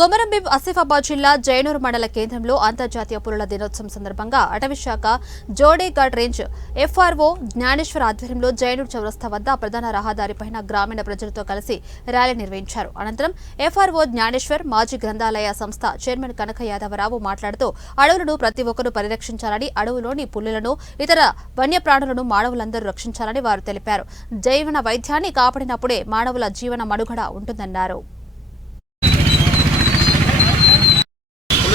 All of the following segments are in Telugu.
కొమరంభీం ఆసిఫాబాద్ జిల్లా జైనూర్ మండల కేంద్రంలో అంతర్జాతీయ పులుల దినోత్సవం సందర్భంగా అటవీశాఖ జోడేఘాట్ రేంజ్ ఎఫ్ఆర్ఓ జ్ఞానేశ్వర్ ఆధ్వర్యంలో జైనూర్ చౌరస్తా వద్ద ప్రధాన రహదారిపైన గ్రామీణ ప్రజలతో కలిసి ర్యాలీ నిర్వహించారు. అనంతరం ఎఫ్ఆర్ఓ జ్ఞానేశ్వర్ మాజీ గ్రంథాలయ సంస్థ చైర్మన్ కనక యాదవరావు మాట్లాడుతూ అడవులను ప్రతి ఒక్కరూ పరిరక్షించాలని, అడవులోని పులులను, ఇతర వన్యప్రాణులను మానవులందరూ రక్షించాలని వారు తెలిపారు. జైవన వైద్యాన్ని కాపాడినప్పుడే మానవుల జీవన మనుగడ ఉంటుందన్నారు.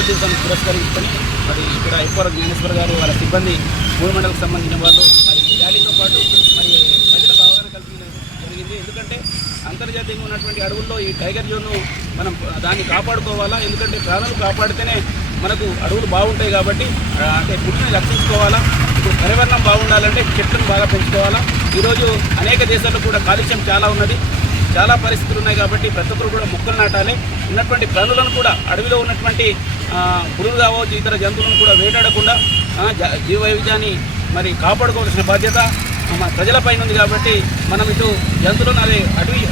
దివసాన్ని పురస్కరించుకొని మరి ఇక్కడ ఎఫ్ఆర్ఓ జ్ఞానేశ్వర్ గారు వాళ్ళ సిబ్బంది మూడు మండలకు సంబంధించిన వాళ్ళు మరి ర్యాలీతో పాటు మరి ప్రజలకు అవగాహన కల్పించడం జరిగింది. ఎందుకంటే అంతర్జాతీయంగా ఉన్నటువంటి అడవుల్లో ఈ టైగర్ జోన్ను మనం దాన్ని కాపాడుకోవాలా, ఎందుకంటే ప్రాణులు కాపాడితేనే మనకు అడవులు బాగుంటాయి కాబట్టి అంటే పుట్టుని రక్షించుకోవాలా. ఇప్పుడు పర్యావరణం బాగుండాలంటే చెట్లను బాగా పెంచుకోవాలా. ఈరోజు అనేక దేశాల్లో కూడా కాలుష్యం చాలా ఉన్నది, చాలా పరిస్థితులు ఉన్నాయి కాబట్టి ప్రతి ఒక్కరు కూడా మొక్కలు నాటాలి. ఉన్నటువంటి ప్రాణులను కూడా అడవిలో ఉన్నటువంటి పురుగులు కావచ్చు, ఇతర జంతువులను కూడా వేటాడకుండా జీవ వైవిధ్యాన్ని మరి కాపాడుకోవాల్సిన బాధ్యత మన ప్రజలపైన ఉంది. కాబట్టి మనం ఇటు జంతువులను అదే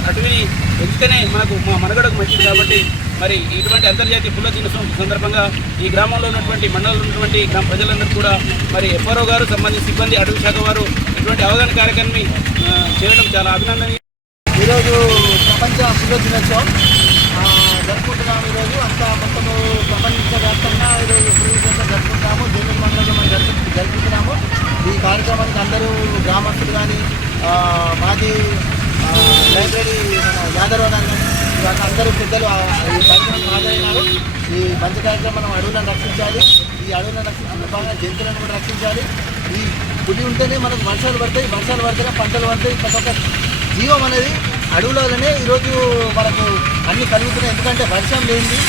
అటవిని పెంచితేనే మనకు మా మనుగడకు మంచిది. కాబట్టి మరి ఇటువంటి అంతర్జాతీయ పుల్ల దినోత్సవం సందర్భంగా ఈ గ్రామంలో ఉన్నటువంటి మండలంలో ఉన్నటువంటి గ్రామ ప్రజలందరూ కూడా మరి ఎఫ్ఆర్ఓ గారు సంబంధించిన సిబ్బంది, అటవీ శాఖ వారు ఇటువంటి అవగాహన కార్యక్రమాన్ని చేయడం చాలా అభినందనీయం. ఈరోజు ప్రపంచ పుల్ల దినోత్సవం జరుపుకుంటున్నాము. ఈరోజు అంతా మొత్తము ప్రపంచవ్యాప్తంగా ఈరోజు పుల్ల దినోత్సవం జరుపుకుంటాము. జైనూర్ మండలంలో మనం జరుపుకుంటున్నాము. ఈ కార్యక్రమానికి అందరూ గ్రామస్తులు కానీ మాజీ లైబ్రరీ మన యాదవ్ కానీ ఇవాళ అందరూ పెద్దలు ఈ కార్యక్రమం హాజరైనారు. ఈ మంచి కార్యక్రమం మనం అడవులను రక్షించాలి. ఈ అడవులను రక్షించిన భాగంగా జంతువులను కూడా రక్షించాలి. ఈ పులి ఉంటేనే మనకు వర్షాలు పడతాయి, వర్షాలు పడితేనే పంటలు పడతాయి. ప్రతి ఒక్క జీవం అనేది అడవులలోనే ఈరోజు మనకు అన్ని కలుగుతున్నాయి. ఎందుకంటే వర్షం లేనిది